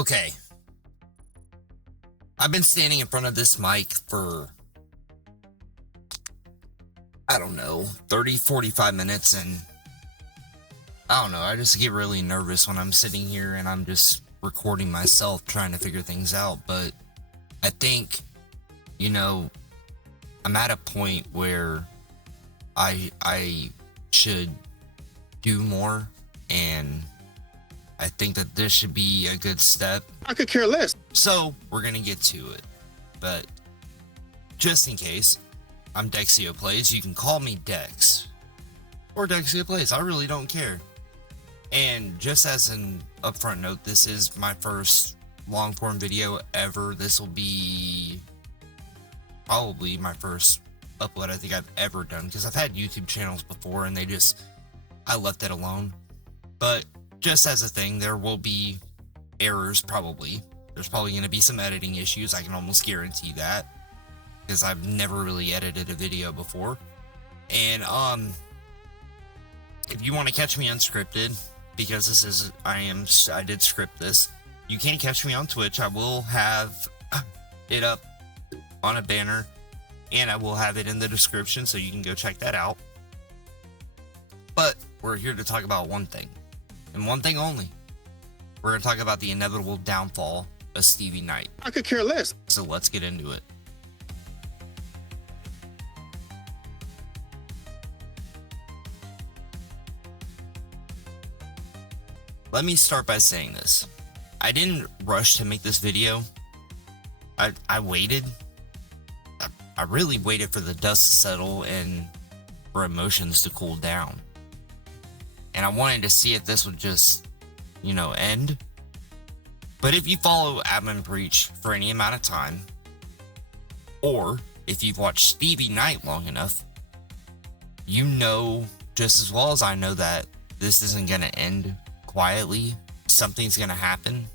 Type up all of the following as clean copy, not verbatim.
Okay. I've been standing in front of this mic for, I don't know, 30, 45 minutes, and I don't know, I just get really nervous when I'm sitting here and I'm just recording myself trying to figure things out. But I think, I'm at a point where I should do more, and I think that this should be a good step. I could care less. So we're gonna get to it, but just in case, I'm Dexio Plays. You can call me Dex or Dexio Plays. I really don't care. And just as an upfront note, this is my first long form video ever. This will be probably my first upload I think I've ever done, because I've had YouTube channels before and I left it alone. But just as a thing, there will be errors probably. There's probably going to be some editing issues. I can almost guarantee that, because I've never really edited a video before. And if you want to catch me unscripted, because I did script this, you can catch me on Twitch. I will have it up on a banner, and I will have it in the description, so you can go check that out. But we're here to talk about one thing, and one thing only. We're going to talk about the inevitable downfall of Stevie Knight. I could care less. So let's get into it. Let me start by saying this. I didn't rush to make this video. I waited. I really waited for the dust to settle and for emotions to cool down. And I wanted to see if this would just, end. But if you follow Admin Preach for any amount of time, or if you've watched Stevie Knight long enough, you know just as well as I know that this isn't going to end quietly. Something's going to happen.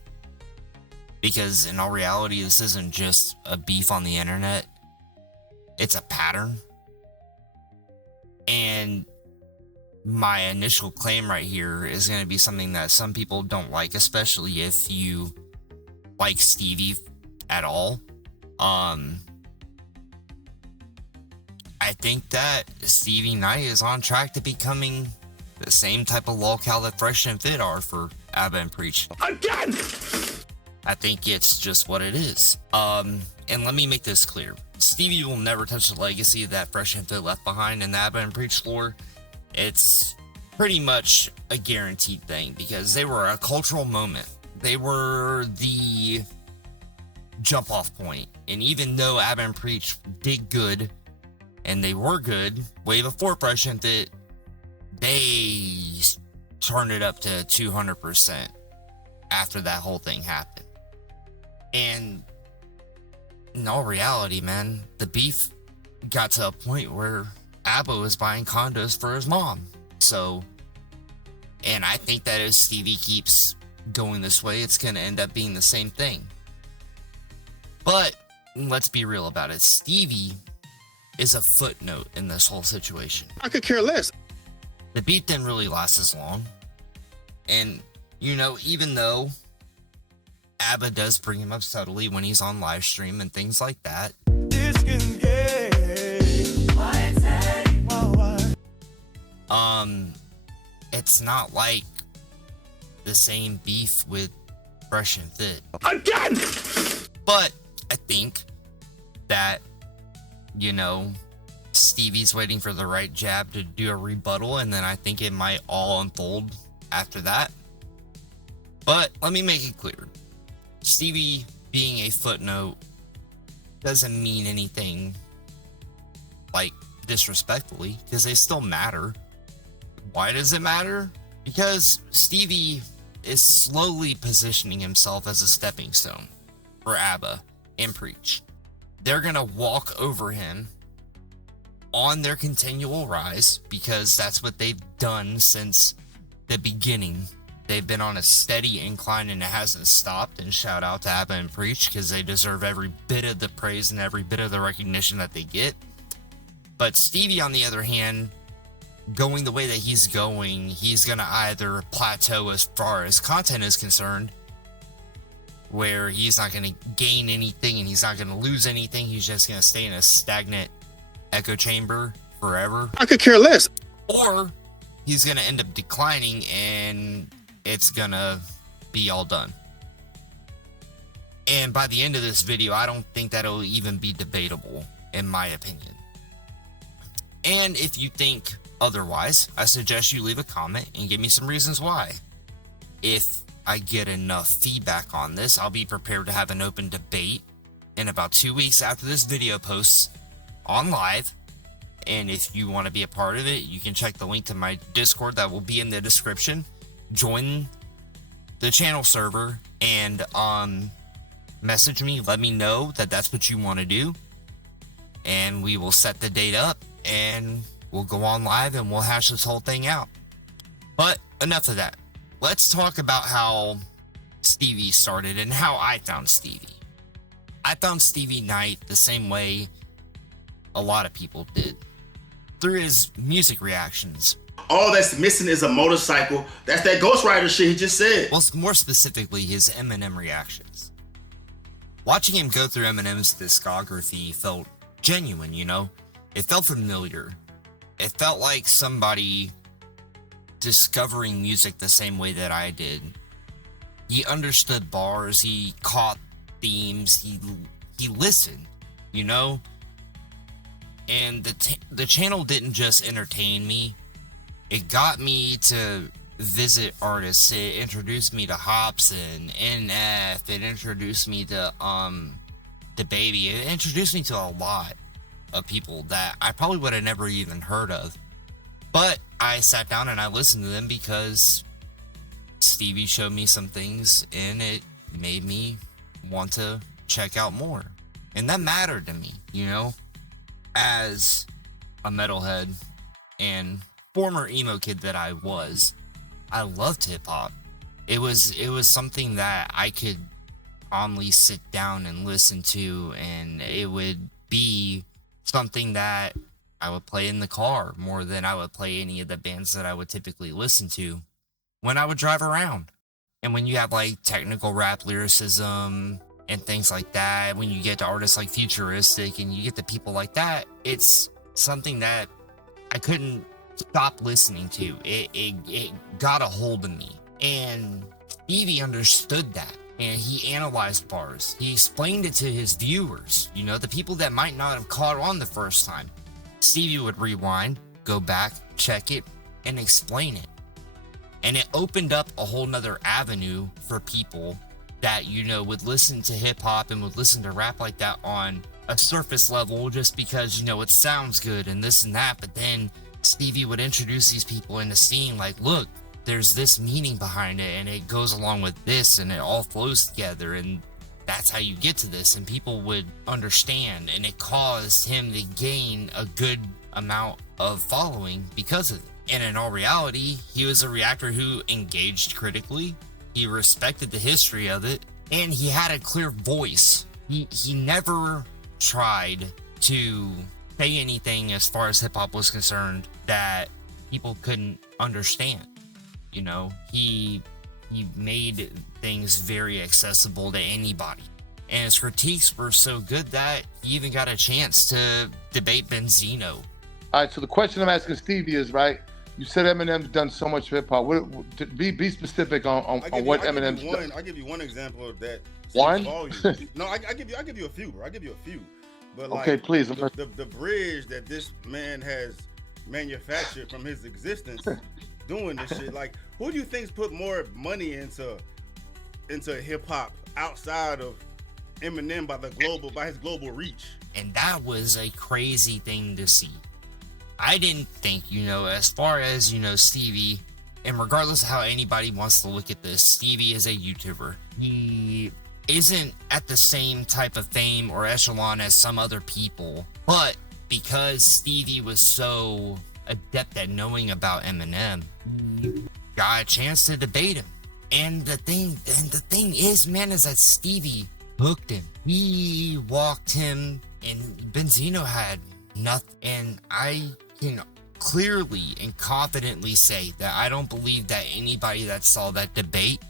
Because in all reality, this isn't just a beef on the internet. It's a pattern. And my initial claim right here is going to be something that some people don't like, especially if you like Stevie at all. I think that Stevie Knight is on track to becoming the same type of lolcow that Fresh and Fit are for Abba and Preach. Again! I think it's just what it is. And let me make this clear. Stevie will never touch the legacy that Fresh and Fit left behind in the Abba and Preach lore. It's pretty much a guaranteed thing, because they were a cultural moment. They were the jump off point. And even though Abba and Preach did good, and they were good way before Fresh and Fit, they turned it up to 200% after that whole thing happened. And in all reality, man, the beef got to a point where Abba was buying condos for his mom. So, and I think that if Stevie keeps going this way, it's going to end up being the same thing. But let's be real about it. Stevie is a footnote in this whole situation. I could care less. The beef didn't really last as long. And, even though Abba does bring him up subtly when he's on live stream and things like that, it's not like the same beef with Fresh and Fit. Again! But I think that, Stevie's waiting for the right jab to do a rebuttal, and then I think it might all unfold after that. But let me make it clear. Stevie being a footnote doesn't mean anything disrespectfully, because they still matter. Why does it matter? Because Stevie is slowly positioning himself as a stepping stone for Abba and Preach. They're gonna walk over him on their continual rise, because that's what they've done since the beginning. They've been on a steady incline, and it hasn't stopped. And shout out to Abba and Preach, because they deserve every bit of the praise and every bit of the recognition that they get. But Stevie, on the other hand, going the way that he's going, he's going to either plateau as far as content is concerned, where he's not going to gain anything and he's not going to lose anything. He's just going to stay in a stagnant echo chamber forever. I could care less. Or he's going to end up declining and it's going to be all done. And by the end of this video, I don't think that'll even be debatable, in my opinion. And if you think otherwise, I suggest you leave a comment and give me some reasons why. If I get enough feedback on this, I'll be prepared to have an open debate in about 2 weeks after this video posts on live. And if you want to be a part of it, you can check the link to my Discord that will be in the description. Join the channel server and message me, let me know that that's what you want to do, and we will set the date up and we'll go on live and we'll hash this whole thing out. But enough of that. Let's talk about how Stevie started and how I found Stevie. I found Stevie Knight the same way a lot of people did, through his music reactions. All that's missing is a motorcycle. That's that Ghost Rider shit he just said. Well, more specifically, his Eminem reactions. Watching him go through Eminem's discography felt genuine, you know? It felt familiar. It felt like somebody discovering music the same way that I did. He understood bars, he caught themes, he listened, you know? And the channel didn't just entertain me. It got me to visit artists. It introduced me to Hobson, NF. It introduced me to the Baby. It introduced me to a lot of people that I probably would have never even heard of. But I sat down and I listened to them because Stevie showed me some things and it made me want to check out more. And that mattered to me, you know, as a metalhead and former emo kid that I was. I loved hip hop. It was something that I could calmly sit down and listen to, and it would be something that I would play in the car more than I would play any of the bands that I would typically listen to when I would drive around. And when you have like technical rap lyricism and things like that, when you get to artists like Futuristic and you get to people like that, it's something that I couldn't stop listening to. It got a hold of me. And Stevie understood that. And he analyzed bars. He explained it to his viewers. You know, the people that might not have caught on the first time. Stevie would rewind, go back, check it, and explain it. And it opened up a whole nother avenue for people that, you know, would listen to hip hop and would listen to rap like that on a surface level just because, you know, it sounds good and this and that. But then Stevie would introduce these people in the scene like, look, there's this meaning behind it and it goes along with this and it all flows together and that's how you get to this, and people would understand, and it caused him to gain a good amount of following because of it. And in all reality, he was a reactor who engaged critically, he respected the history of it, and he had a clear voice. He never tried to say anything as far as hip-hop was concerned that people couldn't understand. You know, he made things very accessible to anybody. And his critiques were so good that he even got a chance to debate Benzino. All right, so the question I'm asking Stevie is, right, you said Eminem's done so much hip-hop. Be specific on what Eminem's done. I'll give you one example of that. One? No, I give you a few, bro. I give you a few. But like, okay, please. The bridge that this man has manufactured from his existence doing this shit, like, who do you think's put more money into hip hop outside of Eminem by his global reach? And that was a crazy thing to see. I didn't think, you know, as far as, you know, Stevie, and regardless of how anybody wants to look at this, Stevie is a YouTuber. He isn't at the same type of fame or echelon as some other people, but because Stevie was so adept at knowing about Eminem, he got a chance to debate him. And the thing is, man, is that Stevie hooked him. He walked him, and Benzino had nothing. And I can clearly and confidently say that I don't believe that anybody that saw that debate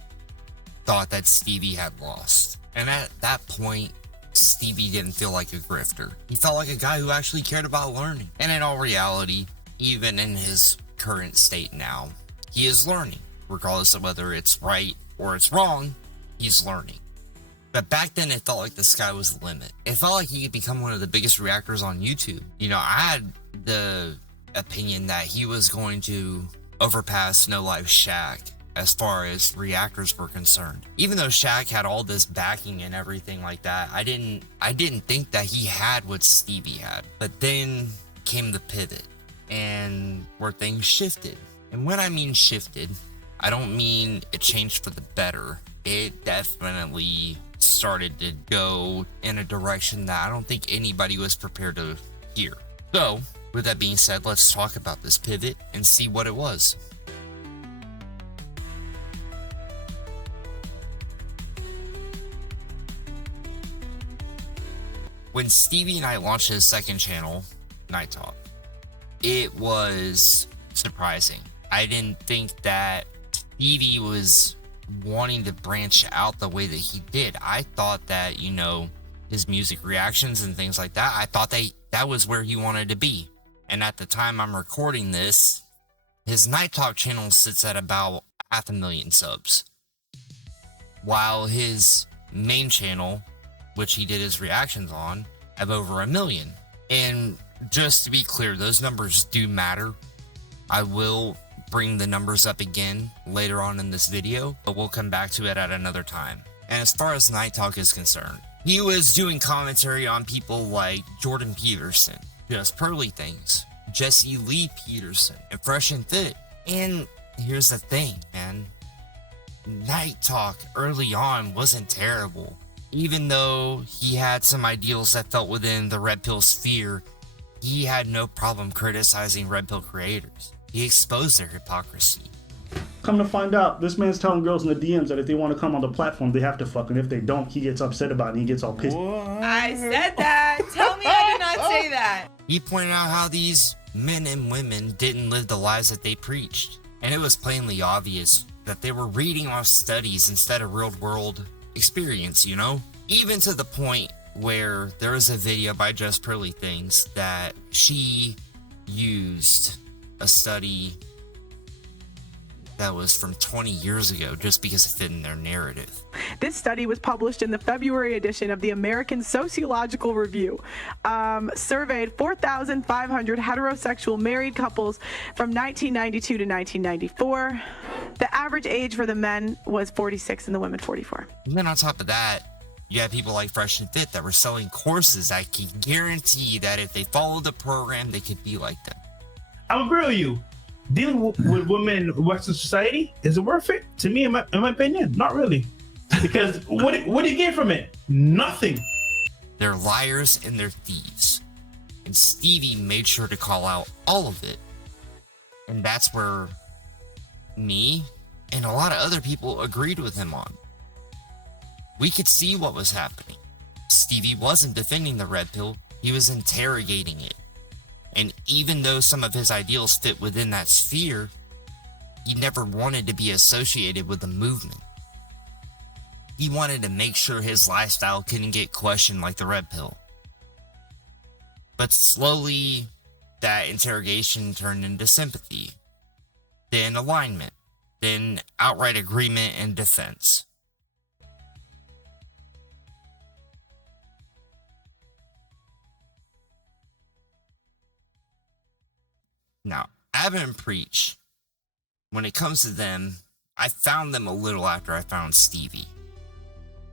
thought that Stevie had lost. And at that point, Stevie didn't feel like a grifter. He felt like a guy who actually cared about learning. And in all reality, even in his current state now, he is learning. Regardless of whether it's right or it's wrong, he's learning. But back then, it felt like the sky was the limit. It felt like he could become one of the biggest reactors on YouTube. You know, I had the opinion that he was going to overpass No Life Shaq as far as reactors were concerned. Even though Shaq had all this backing and everything like that, I didn't think that he had what Stevie had. But then came the pivot, and where things shifted. And when I mean shifted, I don't mean it changed for the better. It definitely started to go in a direction that I don't think anybody was prepared to hear. So, with that being said, let's talk about this pivot and see what it was. When Stevie and I launched his second channel, Night Talk, it was surprising. I didn't think that Stevie was wanting to branch out the way that he did. I thought that, you know, his music reactions and things like that, I thought that was where he wanted to be. And at the time I'm recording this, his Night Talk channel sits at about 500,000 subs, while his main channel, which he did his reactions on, have over 1 million. And just to be clear, those numbers do matter. I will bring the numbers up again later on in this video, but we'll come back to it at another time. And as far as Night Talk is concerned, he was doing commentary on people like Jordan Peterson, Just Pearly Things, Jesse Lee Peterson, and Fresh and Fit. And here's the thing, man. Night Talk early on wasn't terrible. Even though he had some ideals that felt within the RedPill sphere, he had no problem criticizing RedPill creators. He exposed their hypocrisy. Come to find out, this man's telling girls in the DMs that if they want to come on the platform, they have to fuck, and if they don't, he gets upset about it and he gets all pissed. I said that. Tell me I did not say that. He pointed out how these men and women didn't live the lives that they preached. And it was plainly obvious that they were reading off studies instead of real world experience, you know? Even to the point where there was a video by Just Pearly Things that she used a study that was from 20 years ago just because it fit in their narrative. This study was published in the February edition of the American Sociological Review. Surveyed 4,500 heterosexual married couples from 1992 to 1994. The average age for the men was 46 and the women 44. And then on top of that, you had people like Fresh and Fit that were selling courses that could guarantee that if they followed the program, they could be like them. I agree with you. Dealing with women in Western society, is it worth it? To me, in my opinion, not really. Because what do you get from it? Nothing. They're liars and they're thieves. And Stevie made sure to call out all of it. And that's where me and a lot of other people agreed with him on. We could see what was happening. Stevie wasn't defending the red pill, he was interrogating it. And even though some of his ideals fit within that sphere, he never wanted to be associated with the movement. He wanted to make sure his lifestyle couldn't get questioned like the red pill. But slowly, that interrogation turned into sympathy, then alignment, then outright agreement and defense. Now, Abba and Preach, when it comes to them, I found them a little after I found Stevie.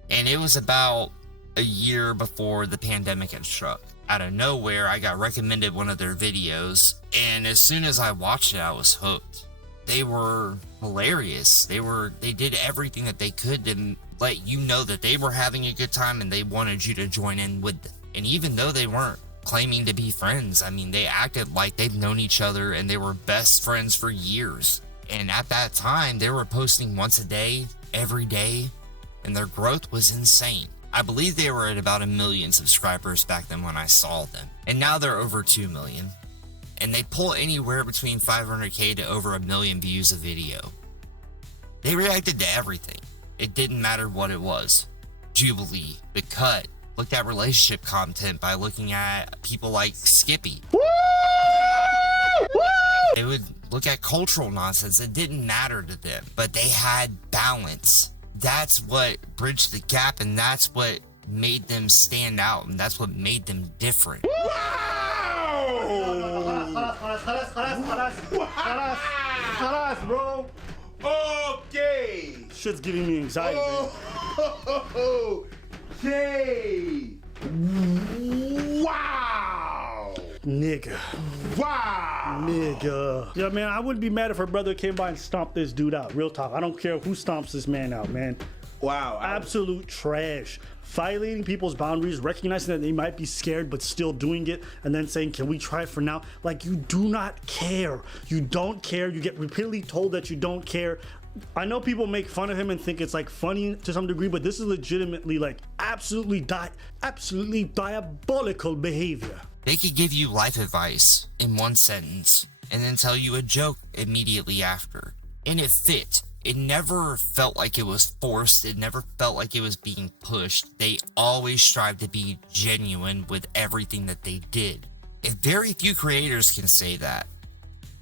And it was about a year before the pandemic had struck. Out of nowhere, I got recommended one of their videos, and as soon as I watched it, I was hooked. They were hilarious. They did everything that they could to let you know that they were having a good time and they wanted you to join in with them. And even though they weren't claiming to be friends, I mean, they acted like they've known each other and they were best friends for years. And at that time, they were posting once a day, every day, and their growth was insane. I believe they were at about 1 million subscribers back then when I saw them. And now they're over 2 million. And they pull anywhere between 500K to over 1 million views a video. They reacted to everything. It didn't matter what it was. Jubilee, The Cut, looked at relationship content by looking at people like Skippy. They would look at cultural nonsense. It didn't matter to them, but they had balance. That's what bridged the gap, and that's what made them stand out, and that's what made them different. Bro. Okay. Shit's giving me anxiety, man. Okay. Wow. Nigga. Wow. Nigga. Yeah, man, I wouldn't be mad if her brother came by and stomped this dude out. Real talk. I don't care who stomps this man out, man. Wow. Absolute trash. Violating people's boundaries, recognizing that they might be scared but still doing it, and then saying, can we try it for now? Like, you do not care. You don't care. You get repeatedly told that you don't care. I know people make fun of him and think it's like funny to some degree, but this is legitimately like absolutely diabolical behavior. They could give you life advice in one sentence and then tell you a joke immediately after. And it fit. It never felt like it was forced. It never felt like it was being pushed. They always strive to be genuine with everything that they did. And very few creators can say that.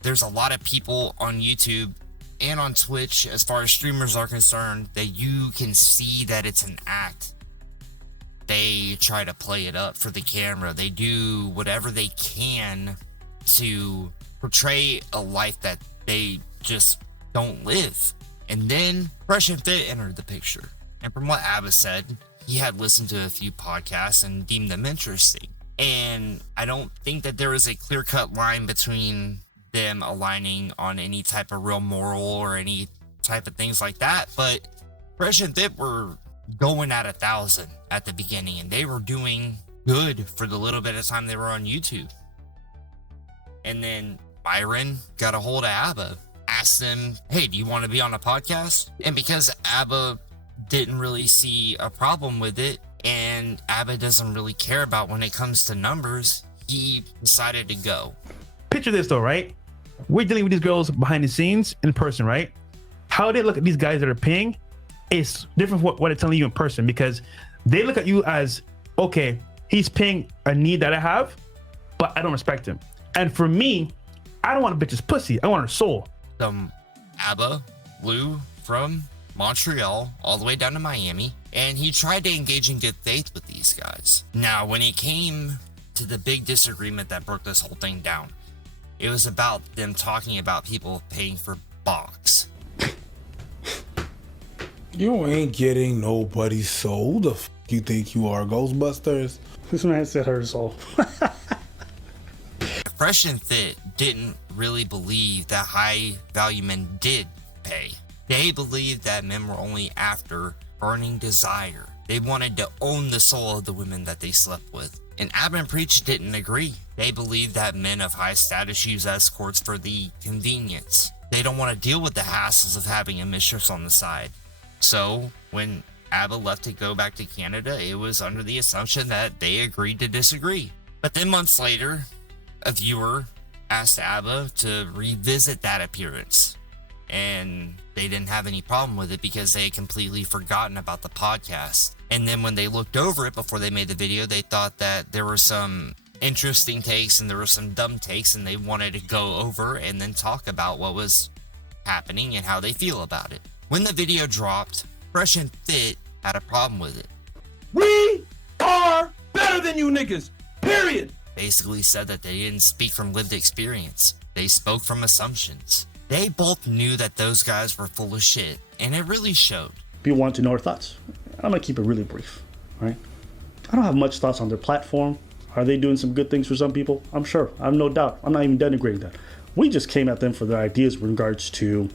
There's a lot of people on YouTube and on Twitch, as far as streamers are concerned, that you can see that it's an act. They try to play it up for the camera. They do whatever they can to portray a life that they just don't live. And then Fresh and Fit entered the picture. And from what Abba said, he had listened to a few podcasts and deemed them interesting. And I don't think that there is a clear-cut line between them aligning on any type of real moral or any type of things like that. But Fresh and Fit were going at 1,000 at the beginning, and they were doing good for the little bit of time they were on YouTube. And then Byron got a hold of Abba, asked him, hey, do you want to be on a podcast? And because Abba didn't really see a problem with it, and Abba doesn't really care about when it comes to numbers, he decided to go. Picture this though, right? We're dealing with these girls behind the scenes in person, right? How they look at these guys that are paying is different from what they're telling you in person, because they look at you as, okay, he's paying a need that I have, but I don't respect him. And for me, I don't want a bitch's pussy. I want her soul. Abba flew from Montreal all the way down to Miami, and he tried to engage in good faith with these guys. Now, when it came to the big disagreement that broke this whole thing down, it was about them talking about people paying for box. You ain't getting nobody's soul. The f you think you are, Ghostbusters? This man said her soul. Fresh and Fit didn't really believe that high value men did pay. They believed that men were only after burning desire. They wanted to own the soul of the women that they slept with. And Abba and Preach didn't agree. They believed that men of high status use escorts for the convenience. They don't want to deal with the hassles of having a mistress on the side. So when Abba left to go back to Canada, it was under the assumption that they agreed to disagree. But then months later, a viewer asked Abba to revisit that appearance, and they didn't have any problem with it because they had completely forgotten about the podcast. And then when they looked over it before they made the video, they thought that there were some interesting takes and there were some dumb takes, and they wanted to go over and then talk about what was happening and how they feel about it. When the video dropped, Fresh and Fit had a problem with it. We are better than you niggas, period. Basically said that they didn't speak from lived experience. They spoke from assumptions. They both knew that those guys were full of shit, and it really showed. People want to know our thoughts. I'm gonna keep it really brief, right? I don't have much thoughts on their platform. Are they doing some good things for some people? I'm sure. I have no doubt. I'm not even denigrating that. We just came at them for their ideas in regards to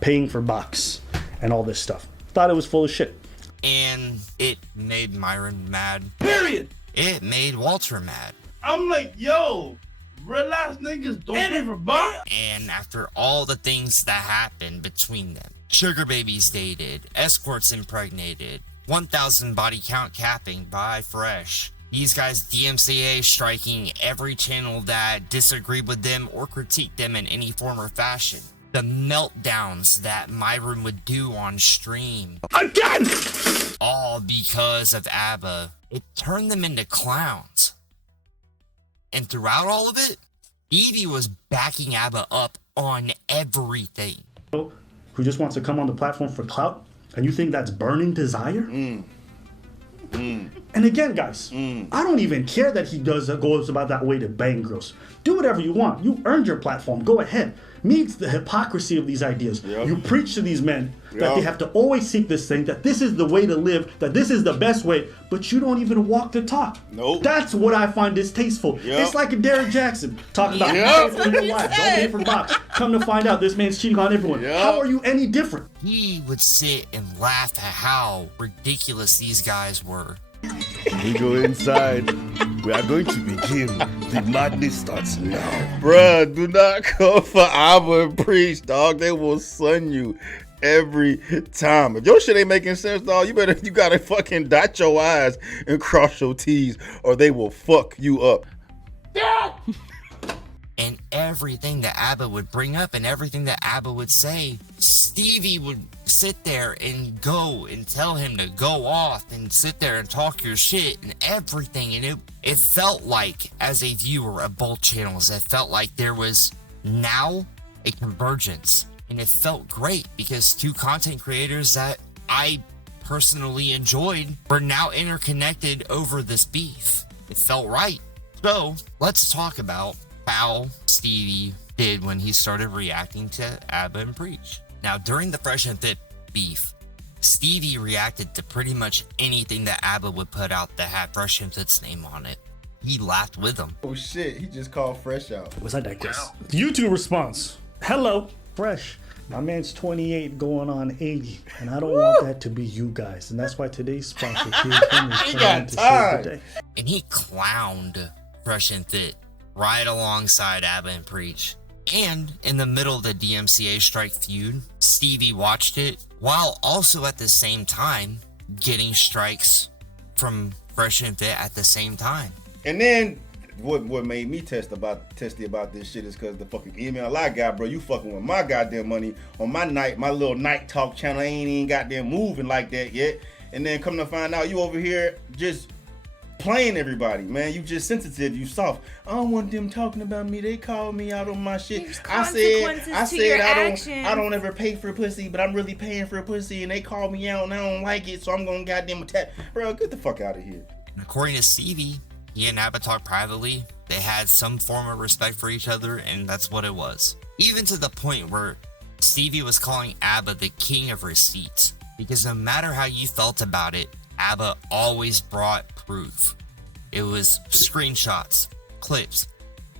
paying for box and all this stuff. Thought it was full of shit. And it made Myron mad. Period. It made Walter mad. I'm like, yo, relax, niggas, don't pay for box. And after all the things that happened between them, sugar babies dated, escorts impregnated, 1,000 body count capping by Fresh, these guys DMCA striking every channel that disagreed with them or critiqued them in any form or fashion. The meltdowns that Myron would do on stream. Again! All because of ABBA. It turned them into clowns. And throughout all of it, Stevie was backing ABBA up on everything. Who just wants to come on the platform for clout, and you think that's burning desire? And again, guys, I don't even care that he goes about that way to bang girls. Do whatever you want. You earned your platform. Go ahead. Me, it's the hypocrisy of these ideas. You preach to these men that they have to always seek this thing, that this is the way to live, that this is the best way, but you don't even walk the talk. Nope. That's what I find distasteful. It's like a Derrick Jackson talking about don't pay for box. Come to find out, this man's cheating on everyone. How are you any different? He would sit and laugh at how ridiculous these guys were. We go inside. We are going to begin. The madness starts now. Bruh, do not come for ABBA and preach, dog. They will sun you every time. If your shit ain't making sense, dog, you gotta fucking dot your I's and cross your T's, or they will fuck you up. And everything that ABBA would bring up and everything that ABBA would say, Stevie would sit there and go and tell him to go off and sit there and talk your shit and everything. And it felt like, as a viewer of both channels, it felt like there was now a convergence. And it felt great because two content creators that I personally enjoyed were now interconnected over this beef. It felt right. So let's talk about how Stevie did when he started reacting to ABBA and Preach. Now, during the Fresh and Fit beef, Stevie reacted to pretty much anything that ABBA would put out that had Fresh and Fit's name on it. He laughed with them. Oh shit, he just called Fresh out. Was I digress? YouTube response. Hello, Fresh. My man's 28 going on 80, and I don't want that to be you guys. And that's why today's sponsor, Kid Henry, He got time. And he clowned Fresh and Fit right alongside ABBA and Preach. And in the middle of the DMCA strike feud, Stevie watched it while also at the same time getting strikes from Fresh and Fit at the same time. And then what made me testy about this shit is because the fucking email I got, bro. You fucking with my goddamn money on my little night talk channel. I ain't even goddamn moving like that yet. And then come to find out you over here just playing everybody, man. You just sensitive, you soft. I don't want them talking about me. They call me out on my shit. I said I don't ever pay for pussy, but I'm really paying for pussy, and they call me out and I don't like it, so I'm gonna goddamn attack. Bro, get the fuck out of here. And according to Stevie, he and ABBA talked privately. They had some form of respect for each other, and that's what it was. Even to the point where Stevie was calling ABBA the king of receipts, because no matter how you felt about it, ABBA always brought proof. It was screenshots, clips,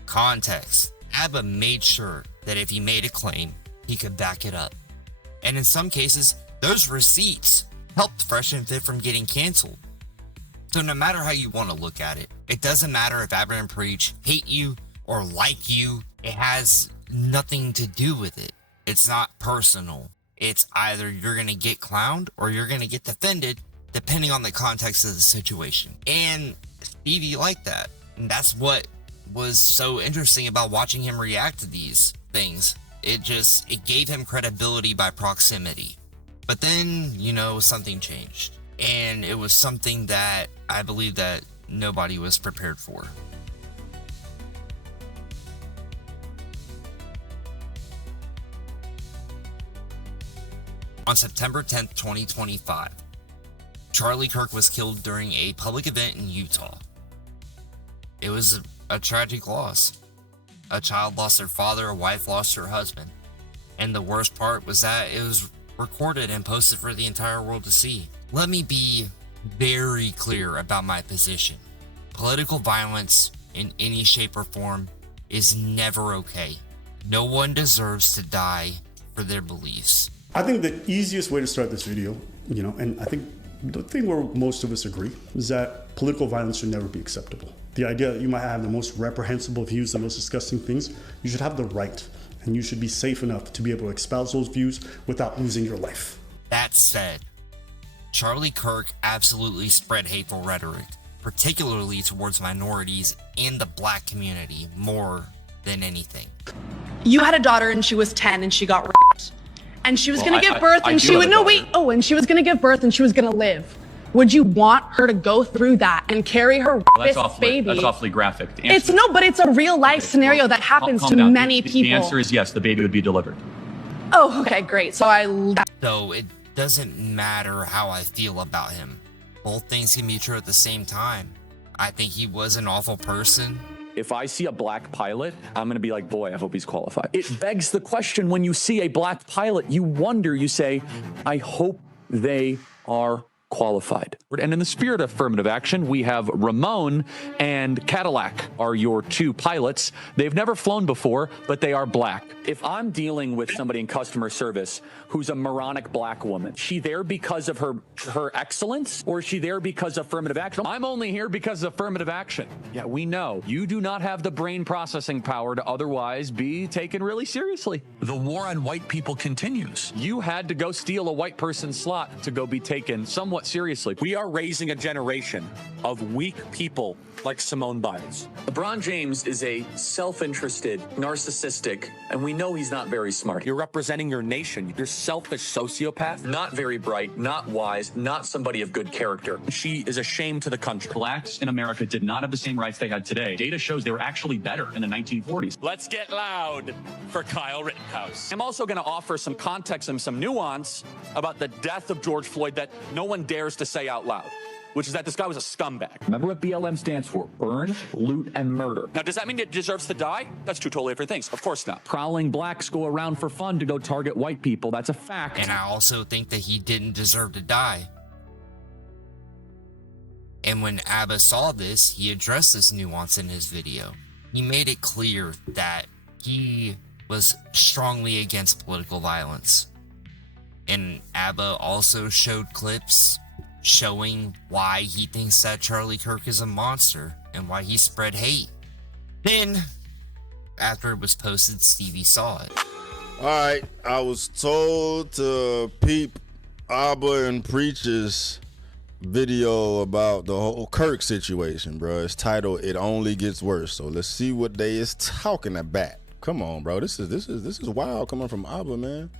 context. ABBA made sure that if he made a claim, he could back it up. And in some cases, those receipts helped Fresh and Fit from getting canceled. So no matter how you want to look at it, it doesn't matter if ABBA and Preach hate you or like you. It has nothing to do with it. It's not personal. It's either you're going to get clowned or you're going to get defended, depending on the context of the situation. And Stevie liked that. And that's what was so interesting about watching him react to these things. It gave him credibility by proximity. But then, something changed. And it was something that I believe that nobody was prepared for. On September 10th, 2025, Charlie Kirk was killed during a public event in Utah. It was a tragic loss. A child lost their father, a wife lost her husband. And the worst part was that it was recorded and posted for the entire world to see. Let me be very clear about my position. Political violence in any shape or form is never okay. No one deserves to die for their beliefs. I think the easiest way to start this video, and I think the thing where most of us agree, is that political violence should never be acceptable. The idea that you might have the most reprehensible views, the most disgusting things, you should have the right, and you should be safe enough to be able to espouse those views without losing your life. That said, Charlie Kirk absolutely spread hateful rhetoric, particularly towards minorities and the black community more than anything. You had a daughter and she was 10 and she got raped. And she was going to give birth and she would, and she was going to give birth and she was going to live. Would you want her to go through that and carry her baby? That's awfully graphic. It's but it's a real life scenario that happens to many people. The answer is yes, the baby would be delivered. Oh, okay, great. So it doesn't matter how I feel about him. Both things can be true at the same time. I think he was an awful person. If I see a black pilot, I'm going to be like, boy, I hope he's qualified. It begs the question, when you see a black pilot, you wonder, you say, I hope they are qualified. And in the spirit of affirmative action, we have Ramon and Cadillac are your two pilots. They've never flown before, but they are black. If I'm dealing with somebody in customer service who's a moronic black woman, is she there because of her excellence, or is she there because of affirmative action? I'm only here because of affirmative action. Yeah, we know you do not have the brain processing power to otherwise be taken really seriously. The war on white people continues. You had to go steal a white person's slot to go be taken somewhat seriously. We are raising a generation of weak people like Simone Biles. LeBron James is a self-interested, narcissistic, and we know he's not very smart. You're representing your nation. You're selfish sociopath. Not very bright, not wise, not somebody of good character. She is a shame to the country. Blacks in America did not have the same rights they had today. Data shows they were actually better in the 1940s. Let's get loud for Kyle Rittenhouse. I'm also going to offer some context and some nuance about the death of George Floyd that no one dares to say out loud, which is that this guy was a scumbag. Remember what BLM stands for? Burn, loot, and murder. Now, does that mean it deserves to die? That's two totally different things. Of course not. Prowling blacks go around for fun to go target white people. That's a fact. And I also think that he didn't deserve to die. And when Abba saw this, he addressed this nuance in his video. He made it clear that he was strongly against political violence. And Abba also showed clips showing why he thinks that Charlie Kirk is a monster and why he spread hate. Then, after it was posted, Stevie saw it. Alright, I was told to peep Abba and Preacher's video about the whole Kirk situation, bro. It's titled "It Only Gets Worse." So let's see what they is talking about. Come on, bro. This is wild coming from Abba, man.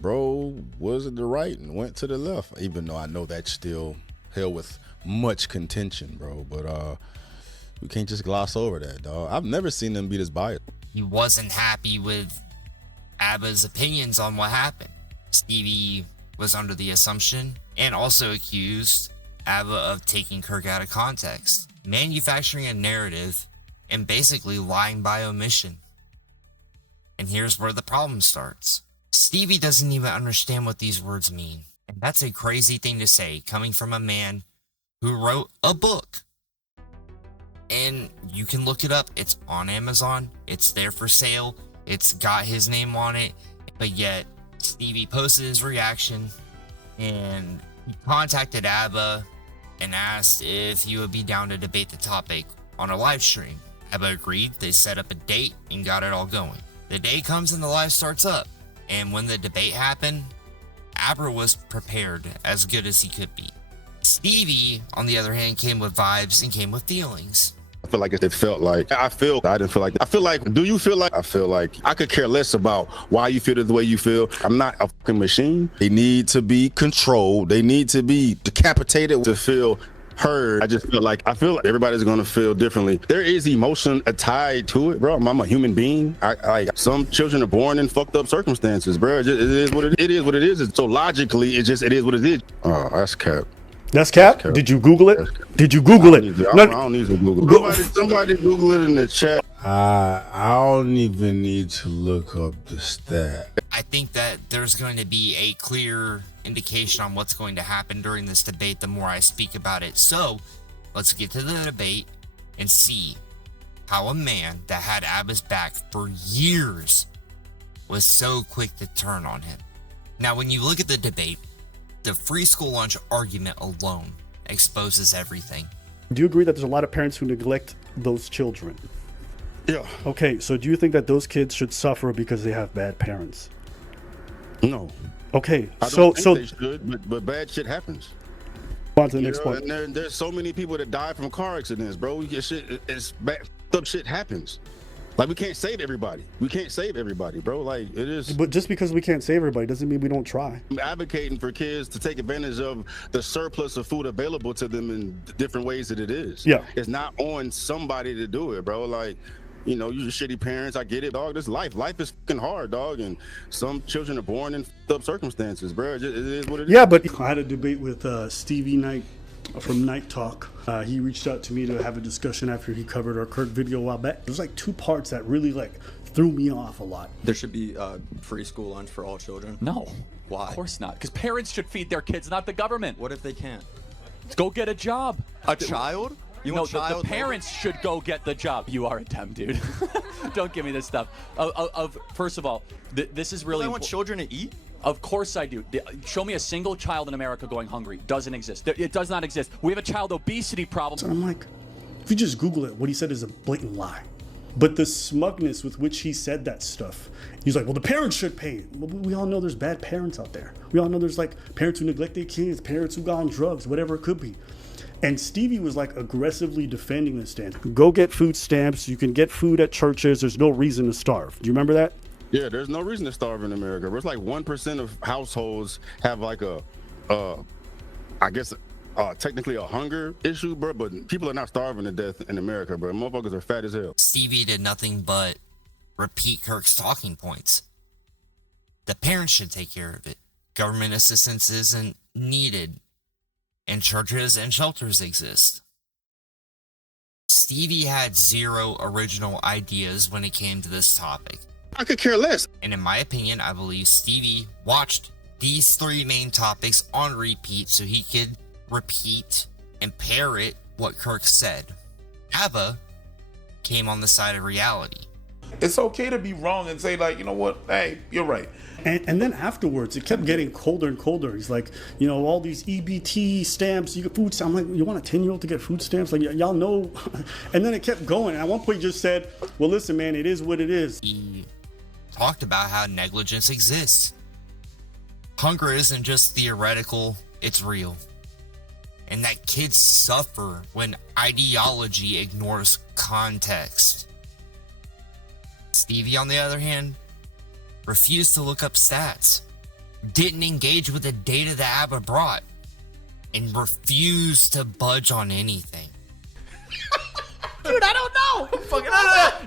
Bro was at the right and went to the left, even though I know that's still held with much contention, bro. But we can't just gloss over that, dog. I've never seen them be this biased. He wasn't happy with Abba's opinions on what happened. Stevie was under the assumption and also accused Abba of taking Kirk out of context, manufacturing a narrative, and basically lying by omission. And here's where the problem starts. Stevie doesn't even understand what these words mean. And that's a crazy thing to say, coming from a man who wrote a book. And you can look it up. It's on Amazon. It's there for sale. It's got his name on it. But yet, Stevie posted his reaction and he contacted Abba and asked if he would be down to debate the topic on a live stream. Abba agreed. They set up a date and got it all going. The day comes and the live starts up. And when the debate happened, Abba was prepared as good as he could be. Stevie, on the other hand, came with vibes and came with feelings. I feel like I didn't feel like, I feel like, do you feel like, I feel like I could care less about why you feel the way you feel. I'm not a fucking machine. They need to be controlled. They need to be decapitated to feel heard. I feel like everybody's gonna feel differently. There is emotion tied to it, bro. I'm a human being. Some children are born in fucked up circumstances, bro. It is what it is. So logically, it is what it is. Oh, that's cap. That's cap? Did you Google it? Did you Google it? I don't need to Google it. Somebody Google it in the chat. I don't even need to look up the stat. I think that there's going to be a clear indication on what's going to happen during this debate the more I speak about it. So let's get to the debate and see how a man that had Abba's back for years was so quick to turn on him. Now, when you look at the debate, the free school lunch argument alone exposes everything. Do you agree that there's a lot of parents who neglect those children? Yeah. Okay, so do you think that those kids should suffer because they have bad parents? No. Okay, I don't think they should, but bad shit happens. On to the next point. And there's so many people that die from car accidents, bro. It's bad up shit happens. Like, we can't save everybody. We can't save everybody, bro. Like, it is. But just because we can't save everybody doesn't mean we don't try. I'm advocating for kids to take advantage of the surplus of food available to them in different ways that it is. Yeah. It's not on somebody to do it, bro. Like, you know, you're shitty parents. I get it, dog. This life. Life is fucking hard, dog. And some children are born in fucked up circumstances, bro. It is what it is. Yeah, but I had a debate with Stevie Knight from Night Talk. He reached out to me to have a discussion after he covered our Kirk video a while back. There's like 2 parts that really like threw me off a lot. There should be free school lunch for all children. No. Why? Of course not. Because parents should feed their kids, not the government. What if they can't? Go get a job. A child? You no, want child the parents should go get the job. You are a dumb dude. Don't give me this stuff. First of all, this is really. I want children to eat. Of course I do. Show me a single child in America going hungry. Doesn't exist. It does not exist. We have a child obesity problem. So I'm like, if you just Google it, what he said is a blatant lie. But the smugness with which he said that stuff, he's like, well, the parents should pay it. Well, we all know there's bad parents out there. We all know there's like parents who neglect their kids, parents who got on drugs, whatever it could be. And Stevie was like aggressively defending this stance. Go get food stamps. You can get food at churches. There's no reason to starve. Do you remember that? Yeah, there's no reason to starve in America. It's like 1% of households have like technically a hunger issue, bro. But people are not starving to death in America, bro. Motherfuckers are fat as hell. Stevie did nothing but repeat Kirk's talking points. The parents should take care of it. Government assistance isn't needed, and churches and shelters exist. Stevie had 0 original ideas when it came to this topic. I could care less. And in my opinion, I believe Stevie watched these 3 main topics on repeat so he could repeat and parrot what Kirk said. Ava came on the side of reality. It's okay to be wrong and say, like, you know what, hey, you're right. And then afterwards, it kept getting colder and colder. He's like, you know, all these EBT stamps, you get food stamps. I'm like, you want a 10-year-old to get food stamps? Like, y'all know. And then it kept going. And at one point, he just said, well, listen, man, it is what it is. He talked about how negligence exists. Hunger isn't just theoretical, it's real. And that kids suffer when ideology ignores context. Stevie, on the other hand, refused to look up stats, didn't engage with the data that Abba brought, and refused to budge on anything. Dude, I don't know.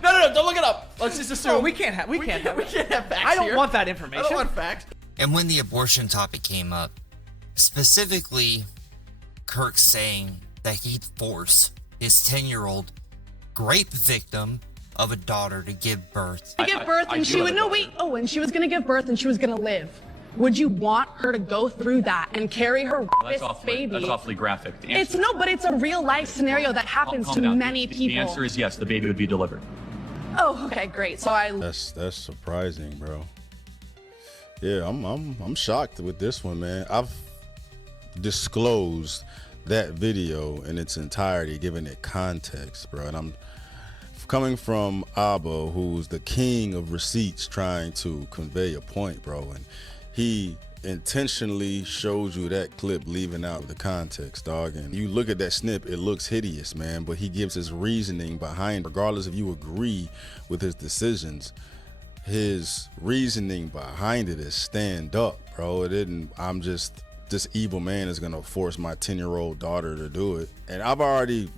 No, don't look it up. Let's just assume we can't have facts. I don't want that information. I don't want facts. And when the abortion topic came up, specifically Kirk saying that he'd force his 10-year-old grape victim of a daughter to give birth. Give birth and she would and she was gonna give birth and she was gonna live. Would you want her to go through that and carry her baby? That's awfully graphic. It's a real life scenario that happens to many people. The answer is yes, the baby would be delivered. Oh, okay, great. So That's surprising, bro. Yeah, I'm shocked with this one, man. I've disclosed that video in its entirety, giving it context, bro. And I'm coming from Abba, who's the king of receipts, trying to convey a point, bro. And he intentionally shows you that clip, leaving out the context, dog. And you look at that snip, it looks hideous, man. But he gives his reasoning behind, regardless if you agree with his decisions, his reasoning behind it is stand up, bro. It didn't, this evil man is gonna force my 10-year-old daughter to do it. And I've already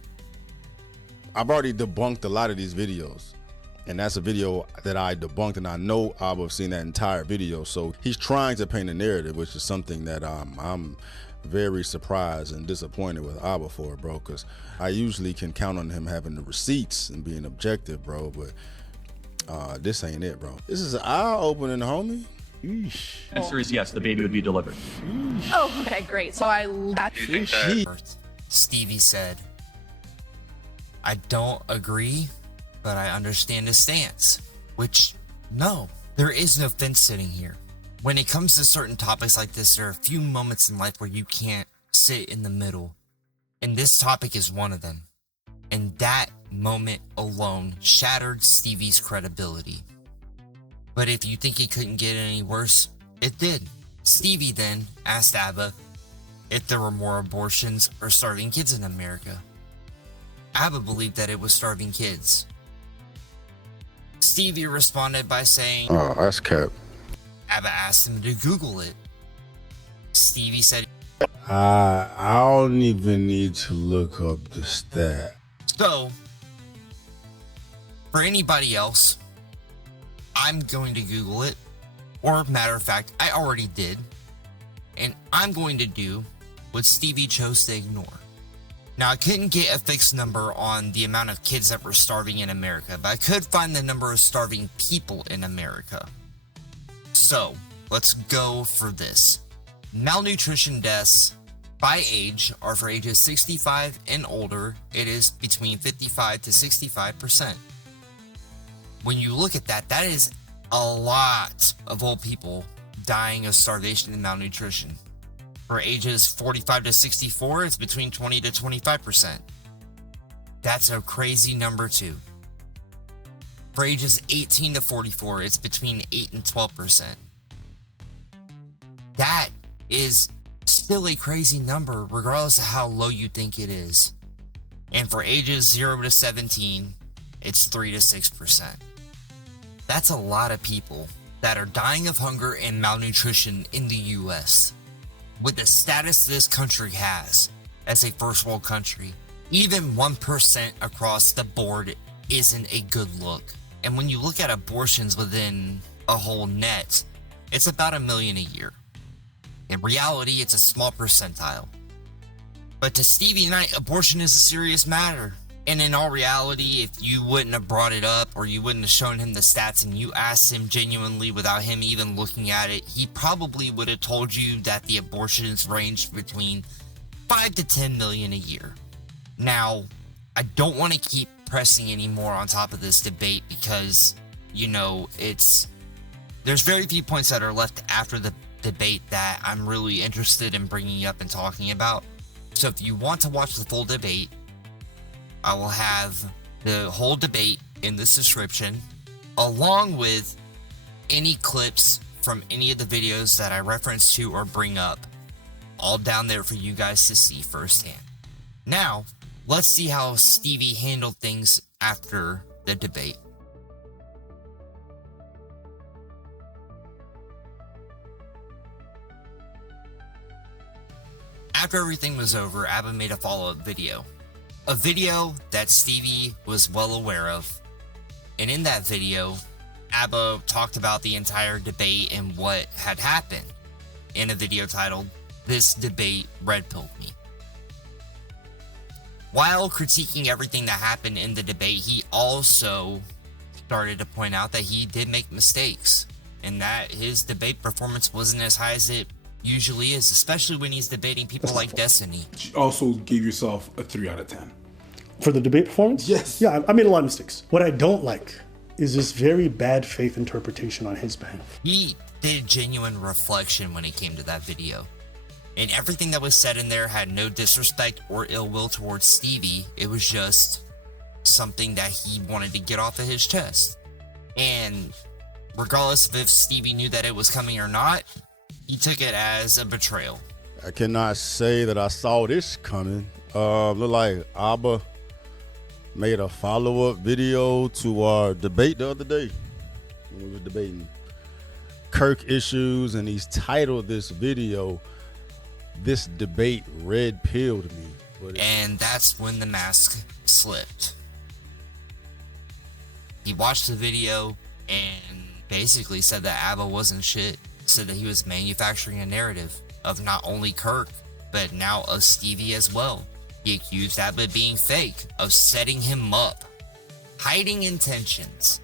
debunked a lot of these videos. And that's a video that I debunked, and I know Abba seen that entire video. So he's trying to paint a narrative, which is something that I'm very surprised and disappointed with Abba for, bro, because I usually can count on him having the receipts and being objective, bro, but this ain't it, bro. This is eye-opening, homie. Eesh. Answer is yes, the baby would be delivered. Oh, okay, great. So Stevie said, I don't agree, but I understand his stance. Which, no, there is no fence sitting here. When it comes to certain topics like this, there are a few moments in life where you can't sit in the middle. And this topic is one of them. And that moment alone shattered Stevie's credibility. But if you think it couldn't get any worse, it did. Stevie then asked Abba if there were more abortions or starving kids in America. Abba believed that it was starving kids. Stevie responded by saying, Oh, that's cap. Abba asked him to Google it. Stevie said, I don't even need to look up the stat. so, for anybody else, I'm going to Google it. Or, matter of fact, I already did. And I'm going to do what Stevie chose to ignore. Now, I couldn't get a fixed number on the amount of kids that were starving in America, but I could find the number of starving people in America. So, let's go for this. Malnutrition deaths by age are for ages 65 and older. It is between 55 to 65%. When you look at that, that is a lot of old people dying of starvation and malnutrition. For ages 45 to 64, it's between 20 to 25%. That's a crazy number too. For ages 18 to 44, it's between 8 and 12%. That is still a crazy number, regardless of how low you think it is. And for ages 0 to 17, it's 3 to 6%. That's a lot of people that are dying of hunger and malnutrition in the US. With the status this country has as a first world country, even 1% across the board isn't a good look. And when you look at abortions within a whole net, it's about 1 million a year. In reality, it's a small percentile. But to Stevie and I, abortion is a serious matter. And in all reality, if you wouldn't have brought it up or you wouldn't have shown him the stats and you asked him genuinely without him even looking at it, he probably would have told you that the abortions ranged between 5 to 10 million a year. Now, I don't want to keep pressing any more on top of this debate because, there's very few points that are left after the debate that I'm really interested in bringing up and talking about. So if you want to watch the full debate, I will have the whole debate in this description, along with any clips from any of the videos that I reference to or bring up, all down there for you guys to see firsthand. Now, let's see how Stevie handled things after the debate. After everything was over, Abba made a follow-up video. A video that Stevie was well aware of. And in that video, Abba talked about the entire debate and what had happened in a video titled, "This Debate Red-Pilled Me." While critiquing everything that happened in the debate, he also started to point out that he did make mistakes and that his debate performance wasn't as high as it usually is, especially when he's debating people like Destiny. You also gave yourself a 3 out of 10. For the debate performance? Yes. Yeah, I made a lot of mistakes. What I don't like is this very bad faith interpretation on his behalf. He did genuine reflection when it came to that video. And everything that was said in there had no disrespect or ill will towards Stevie. It was just something that he wanted to get off of his chest. And regardless of if Stevie knew that it was coming or not, he took it as a betrayal. I cannot say that I saw this coming. Look like Abba made a follow-up video to our debate the other day when we were debating Kirk issues, and he's titled this video, "This Debate Red-Pilled Me." And that's when the mask slipped. He watched the video and basically said that Abba wasn't shit, said that he was manufacturing a narrative of not only Kirk, but now of Stevie as well. He accused Abba of being fake, of setting him up, hiding intentions,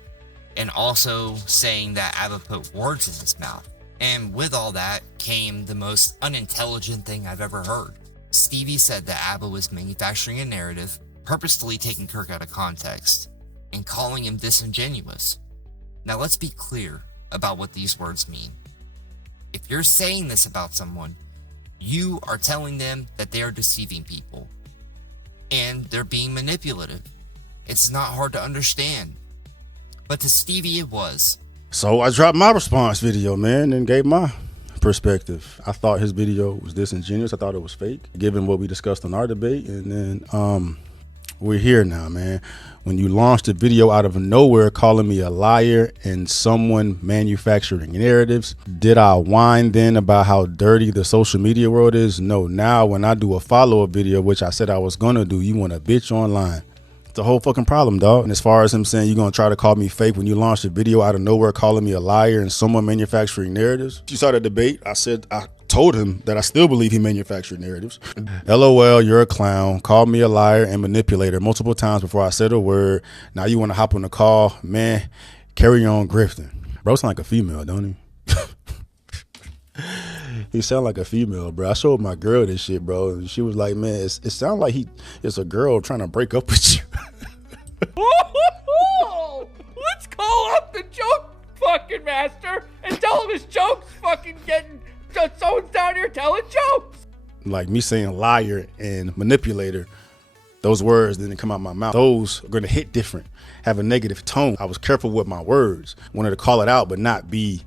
and also saying that Abba put words in his mouth. And with all that came the most unintelligent thing I've ever heard. Stevie said that Abba was manufacturing a narrative, purposefully taking Kirk out of context, and calling him disingenuous. Now let's be clear about what these words mean. If you're saying this about someone, you are telling them that they are deceiving people and they're being manipulative. It's not hard to understand, but to Stevie it was. So I dropped my response video, man, and gave my perspective. I thought his video was disingenuous. I thought it was fake, given what we discussed on our debate. And then we're here now, man. When you launched a video out of nowhere calling me a liar and someone manufacturing narratives, did I whine then about how dirty the social media world is? No. Now when I do a follow-up video, which I said I was gonna do, you want a bitch online. It's a whole fucking problem, dog. And as far as him saying you're gonna try to call me fake when you launched a video out of nowhere calling me a liar and someone manufacturing narratives, you saw the debate. I told him that I still believe he manufactured narratives. LOL, you're a clown. Called me a liar and manipulator multiple times before I said a word. Now you want to hop on the call. Man, carry on grifting. Bro sound like a female, don't he? He sound like a female, bro. I showed my girl this shit, bro, and she was like, man, it sounds like it's a girl trying to break up with you. Let's call up the joke fucking master and tell him his joke's fucking getting... someone's down here telling jokes. Like me saying liar and manipulator, those words didn't come out my mouth. Those are going to hit different, have a negative tone. I was careful with my words. Wanted to call it out, but not be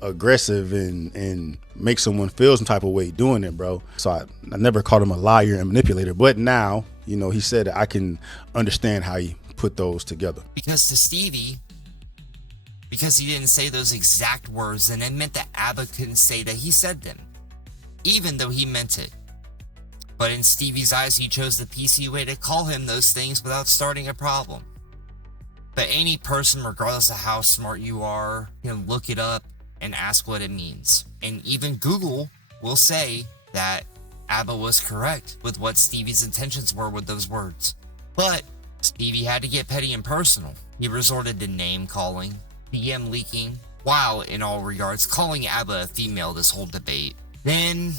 aggressive and make someone feel some type of way doing it, bro. So I never called him a liar and manipulator. But now, you know, he said that I can understand how he put those together. Because to Stevie, because he didn't say those exact words, and it meant that Abba couldn't say that he said them, even though he meant it. But in Stevie's eyes, he chose the PC way to call him those things without starting a problem. But any person, regardless of how smart you are, can look it up and ask what it means. And even Google will say that Abba was correct with what Stevie's intentions were with those words. But Stevie had to get petty and personal. He resorted to name calling, DM leaking, while in all regards calling Abba a female this whole debate. Then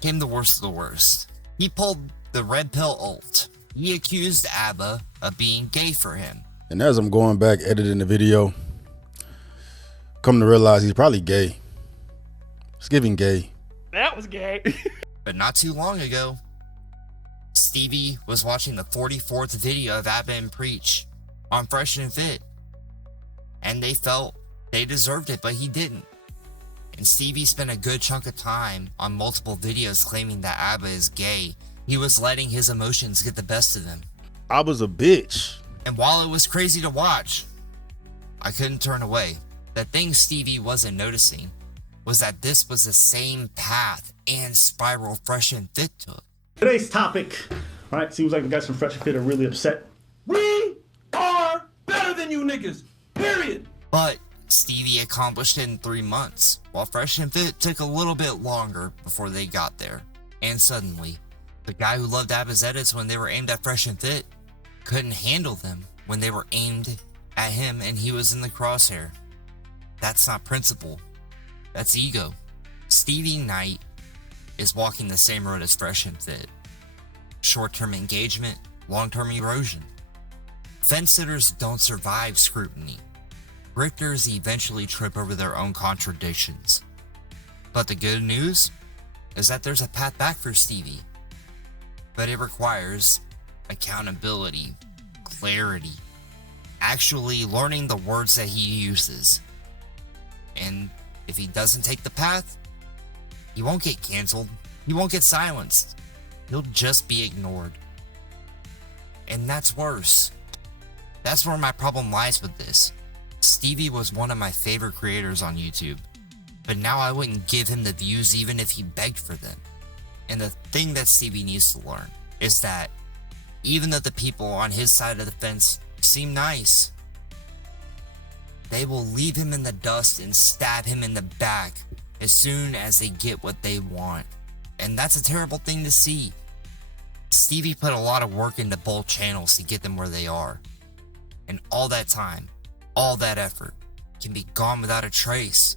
came the worst of the worst. He pulled the RedPill ult. He accused Abba of being gay for him. And as I'm going back editing the video, come to realize he's probably gay. It's giving gay. That was gay. But not too long ago, Stevie was watching the 44th video of Abba and Preach on Fresh and Fit. And they felt they deserved it, but he didn't. And Stevie spent a good chunk of time on multiple videos claiming that Abba is gay. He was letting his emotions get the best of him. I was a bitch. And while it was crazy to watch, I couldn't turn away. The thing Stevie wasn't noticing was that this was the same path and spiral Fresh and Fit took. Today's topic. All right, seems like the guys from Fresh and Fit are really upset. We are better than you niggas. Period. But Stevie accomplished it in 3 months, while Fresh and Fit took a little bit longer before they got there. And suddenly, the guy who loved Abba's edits when they were aimed at Fresh and Fit couldn't handle them when they were aimed at him and he was in the crosshair. That's not principle. That's ego. Stevie Knight is walking the same road as Fresh and Fit. Short-term engagement, long-term erosion. Fence-sitters don't survive scrutiny. Grifters eventually trip over their own contradictions. But the good news is that there's a path back for Stevie. But it requires accountability, clarity, actually learning the words that he uses. And if he doesn't take the path, he won't get canceled. He won't get silenced. He'll just be ignored. And that's worse. That's where my problem lies with this. Stevie was one of my favorite creators on YouTube, but now I wouldn't give him the views even if he begged for them. And the thing that Stevie needs to learn is that even though the people on his side of the fence seem nice, they will leave him in the dust and stab him in the back as soon as they get what they want. And that's a terrible thing to see. Stevie put a lot of work into both channels to get them where they are. And all that time, all that effort can be gone without a trace.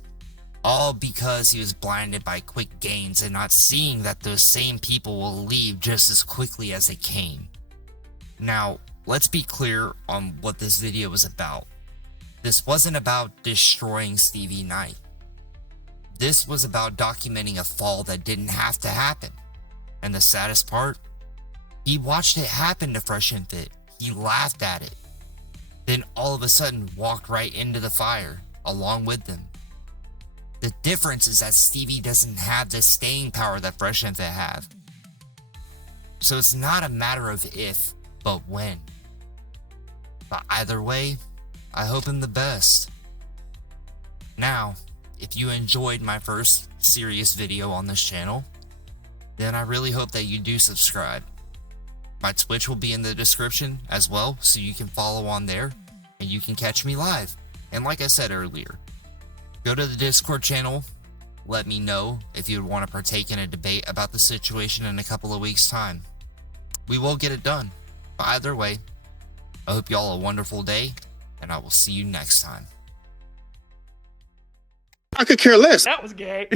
All because he was blinded by quick gains and not seeing that those same people will leave just as quickly as they came. Now, let's be clear on what this video was about. This wasn't about destroying Stevie Knight. This was about documenting a fall that didn't have to happen. And the saddest part, he watched it happen to Fresh and Fit. He laughed at it. Then all of a sudden walked right into the fire along with them. The difference is that Stevie doesn't have the staying power that Fresh and Fit have. So it's not a matter of if, but when. But either way, I hope in the best. Now, if you enjoyed my first serious video on this channel, then I really hope that you do subscribe. My Twitch will be in the description as well, so you can follow on there, and you can catch me live. And like I said earlier, go to the Discord channel, let me know if you would want to partake in a debate about the situation in a couple of weeks' time. We will get it done. But either way, I hope y'all a wonderful day, and I will see you next time. I could care less. That was gay.